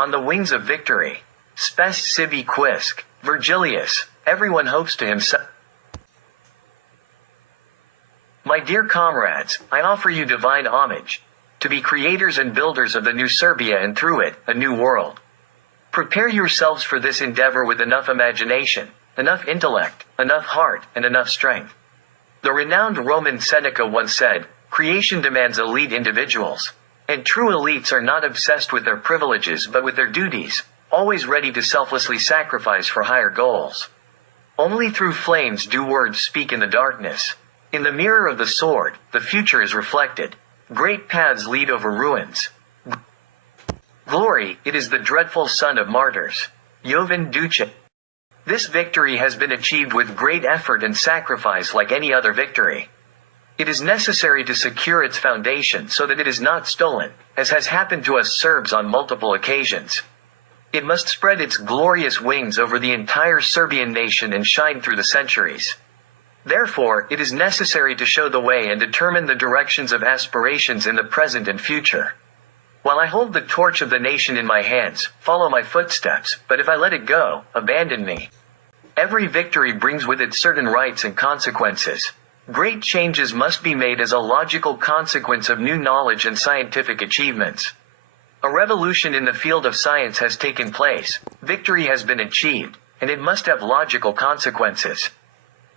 On the wings of victory. Spes sibi quisque, Virgilius, everyone hopes to himself. My dear comrades, I offer you divine homage, to be creators and builders of the new Serbia and through it, a new world. Prepare yourselves for this endeavor with enough imagination, enough intellect, enough heart, and enough strength. The renowned Roman Seneca once said, creation demands elite individuals. And true elites are not obsessed with their privileges but with their duties, always ready to selflessly sacrifice for higher goals. Only through flames do words speak in the darkness. In the mirror of the sword, the future is reflected. Great paths lead over ruins. Glory, it is the dreadful son of martyrs. Jovan I. This victory has been achieved with great effort and sacrifice like any other victory. It is necessary to secure its foundation so that it is not stolen, as has happened to us Serbs on multiple occasions. It must spread its glorious wings over the entire Serbian nation and shine through the centuries. Therefore, it is necessary to show the way and determine the directions of aspirations in the present and future. While I hold the torch of the nation in my hands, follow my footsteps, but if I let it go, abandon me. Every victory brings with it certain rights and consequences. Great changes must be made as a logical consequence of new knowledge and scientific achievements. A revolution in the field of science has taken place, victory has been achieved, and it must have logical consequences.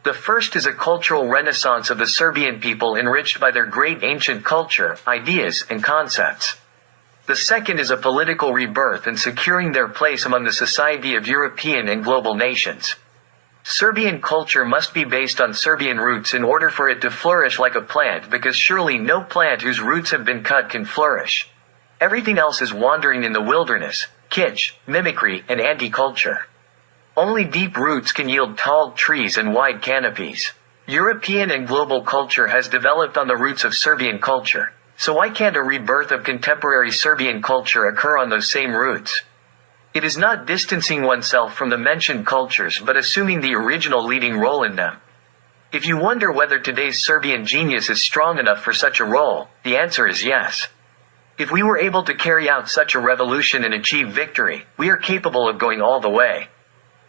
The first is a cultural renaissance of the Serbian people enriched by their great ancient culture, ideas, and concepts. The second is a political rebirth and securing their place among the society of European and global nations. Serbian culture must be based on Serbian roots in order for it to flourish like a plant, because surely no plant whose roots have been cut can flourish. Everything else is wandering in the wilderness, kitsch, mimicry, and anti-culture. Only deep roots can yield tall trees and wide canopies. European and global culture has developed on the roots of Serbian culture, so why can't a rebirth of contemporary Serbian culture occur on those same roots? It is not distancing oneself from the mentioned cultures but assuming the original leading role in them. If you wonder whether today's Serbian genius is strong enough for such a role, the answer is yes. If we were able to carry out such a revolution and achieve victory, we are capable of going all the way.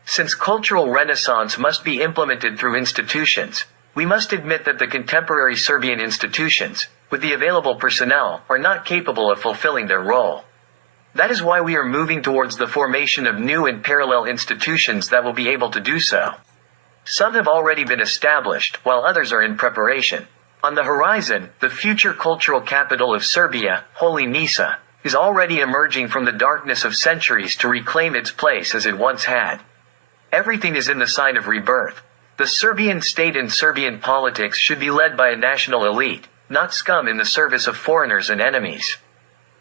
Since cultural renaissance must be implemented through institutions, we must admit that the contemporary Serbian institutions, with the available personnel, are not capable of fulfilling their role. That is why we are moving towards the formation of new and parallel institutions that will be able to do so. Some have already been established, while others are in preparation. On the horizon, the future cultural capital of Serbia, Holy Nisa, is already emerging from the darkness of centuries to reclaim its place as it once had. Everything is in the sign of rebirth. The Serbian state and Serbian politics should be led by a national elite, not scum in the service of foreigners and enemies.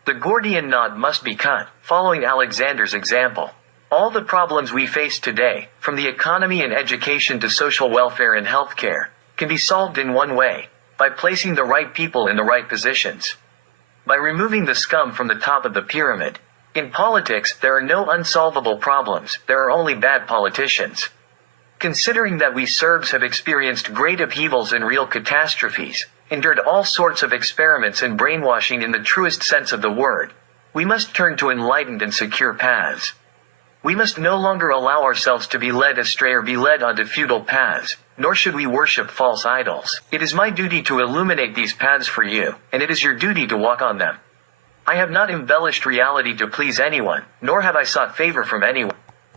The Gordian knot must be cut, following Alexander's example. All the problems we face today, from the economy and education to social welfare and healthcare, can be solved in one way, by placing the right people in the right positions. By removing the scum from the top of the pyramid. In politics, there are no unsolvable problems, there are only bad politicians. Considering that we Serbs have experienced great upheavals and real catastrophes, endured all sorts of experiments and brainwashing in the truest sense of the word, we must turn to enlightened and secure paths. We must no longer allow ourselves to be led astray or be led onto futile paths, nor should we worship false idols. It is my duty to illuminate these paths for you, and it is your duty to walk on them. I have not embellished reality to please anyone, nor have I sought favor from anyone.